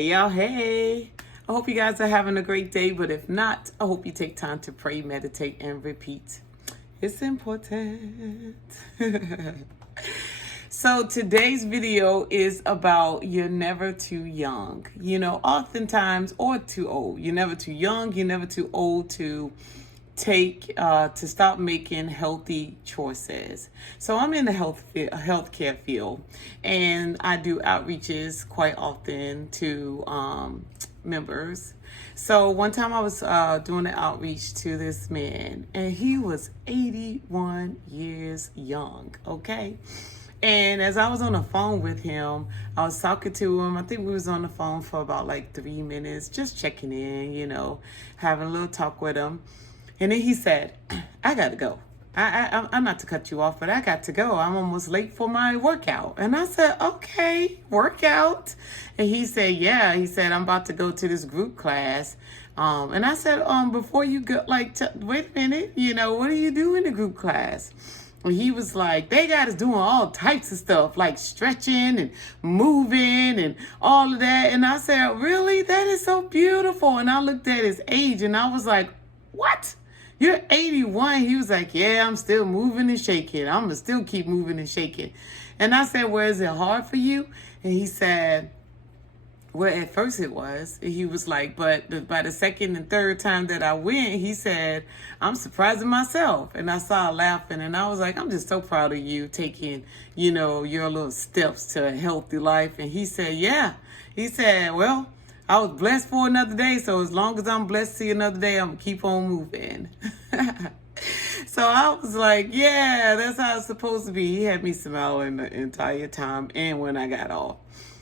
Hey y'all, hey. I hope you guys are having a great day, but if not, I hope you take time to pray, meditate, and repeat. It's important. So today's video is about you're never too young. Oftentimes, or too old. You're never too young, you're never too old to to stop making healthy choices. So I'm in the healthcare field, and I do outreaches quite often to members. So one time I was doing an outreach to this man, and he was 81 years young. Okay. And as I was on the phone with him, I was talking to him. I think we was on the phone for about like 3 minutes, just checking in, having a little talk with him. And then he said, I got to go. I'm not to cut you off, but I got to go. I'm almost late for my workout. And I said, okay, workout. And he said, yeah. He said, I'm about to go to this group class. And I said, before you go, wait a minute, what do you do in the group class? And he was like, they got us doing all types of stuff, like stretching and moving and all of that. And I said, really? That is so beautiful. And I looked at his age and I was like, what? You're 81. He was like, yeah, I'm still moving and shaking. I'm going to still keep moving and shaking. And I said, well, is it hard for you? And he said, well, at first it was. He was like, but by the second and third time that I went, he said, I'm surprising myself. And I started laughing, and I was like, I'm just so proud of you taking, your little steps to a healthy life. And he said, yeah. He said, well, I was blessed for another day, so as long as I'm blessed to see another day, I'm going to keep on moving. So I was like, yeah, that's how it's supposed to be. He had me smiling the entire time and when I got off.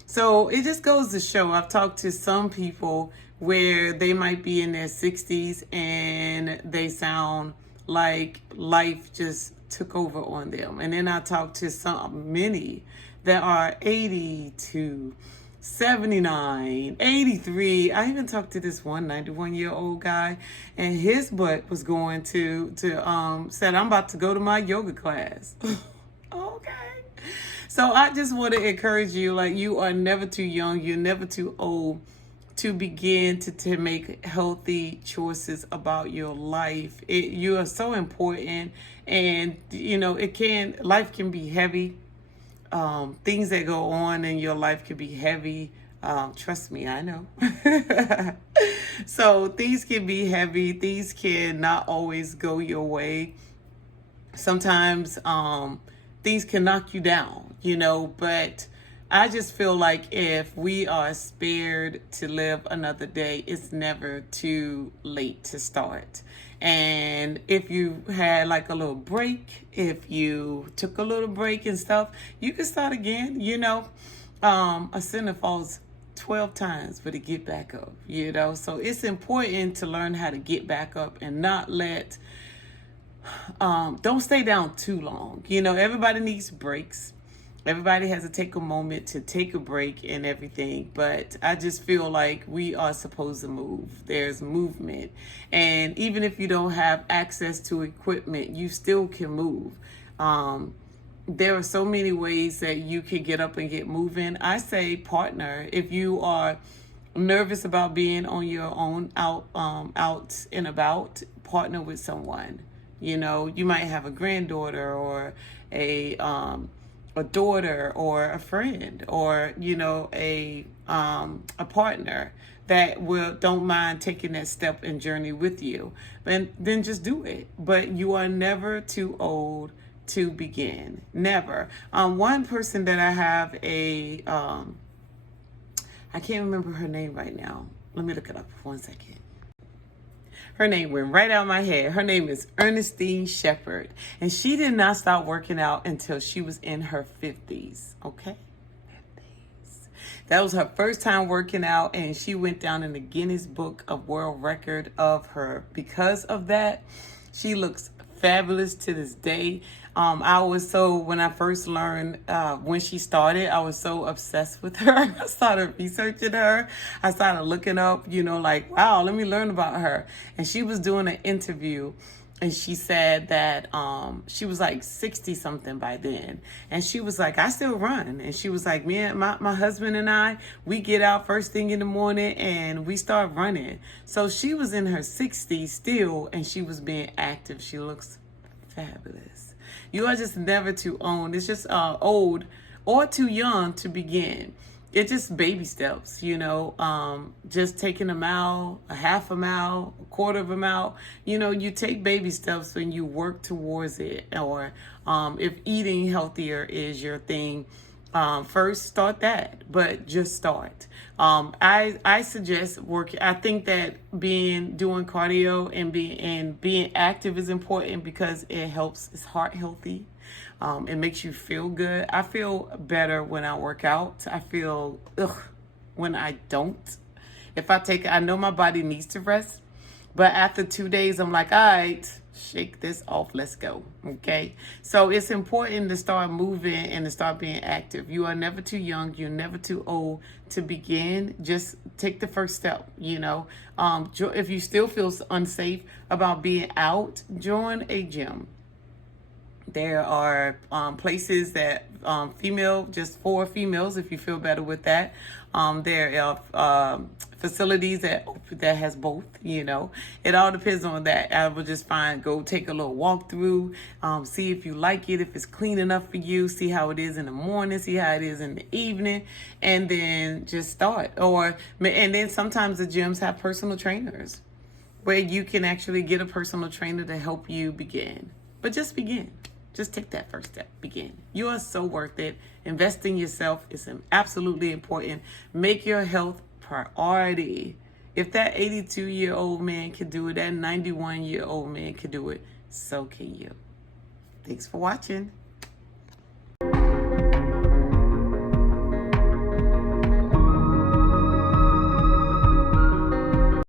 So it just goes to show, I've talked to some people where they might be in their 60s and they sound like life just took over on them. And then I talked to many that are 82, 79, 83. I even talked to this 91-year-old guy, and his butt was going to said, I'm about to go to my yoga class. Okay. So I just want to encourage you, like, you are never too young, you're never too old to begin to make healthy choices about your life. You are so important, and life can be heavy. Things that go on in your life can be heavy. Trust me, I know. So things can be heavy. Things can not always go your way. Sometimes things can knock you down, but I just feel like if we are spared to live another day, it's never too late to start. And if you had like a little break, if you took a little break and stuff, you can start again. A sinner falls 12 times, but to get back up, So it's important to learn how to get back up and not don't stay down too long. Everybody needs breaks. Everybody has to take a moment to take a break and everything, but I just feel like we are supposed to move. There's movement. And even if you don't have access to equipment, you still can move. There are so many ways that you can get up and get moving. I say partner. If you are nervous about being on your own out and about, partner with someone. You might have a granddaughter or a daughter or a friend or a partner that don't mind taking that step and journey with you, and then just do it. But you are never too old to begin. Never. One person that I have I can't remember her name right now. Let me look it up for 1 second. Her name went right out of my head. Her name is Ernestine Shepherd. And she did not stop working out until she was in her 50s. Okay? 50s. That was her first time working out, and she went down in the Guinness Book of World Record of her. Because of that, she looks fabulous to this day. When I first learned when she started, I was so obsessed with her. I started researching her. I started looking up, wow, let me learn about her. And she was doing an interview and she said that she was like 60 something by then, and she was like, I still run. And she was like, man, my husband and I, we get out first thing in the morning and we start running. So she was in her 60s still, and she was being active. She looks fabulous. You are just never too old. It's just old or too young to begin. It's just baby steps, just taking a mile, a half a mile, a quarter of a mile. You take baby steps when you work towards it. Or if eating healthier is your thing, first start that, but just start. I suggest work. I think that doing cardio and being active is important because it helps. It's heart healthy. It makes you feel good. I feel better when I work out. I feel when I don't. I know my body needs to rest, but after 2 days, I'm like, all right, shake this off. Let's go. Okay. So it's important to start moving and to start being active. You are never too young. You're never too old to begin. Just take the first step, if you still feel unsafe about being out, join a gym. There are places that just for females, if you feel better with that. There are facilities that has both. It all depends on that. I would just go take a little walk through, see if you like it, if it's clean enough for you, see how it is in the morning, see how it is in the evening, and then just start. And then sometimes the gyms have personal trainers where you can actually get a personal trainer to help you begin. But just begin. Just take that first step. Begin. You are so worth it. Invest in yourself is absolutely important. Make your health priority. If that 82-year-old man can do it, that 91-year-old man can do it, so can you. Thanks for watching.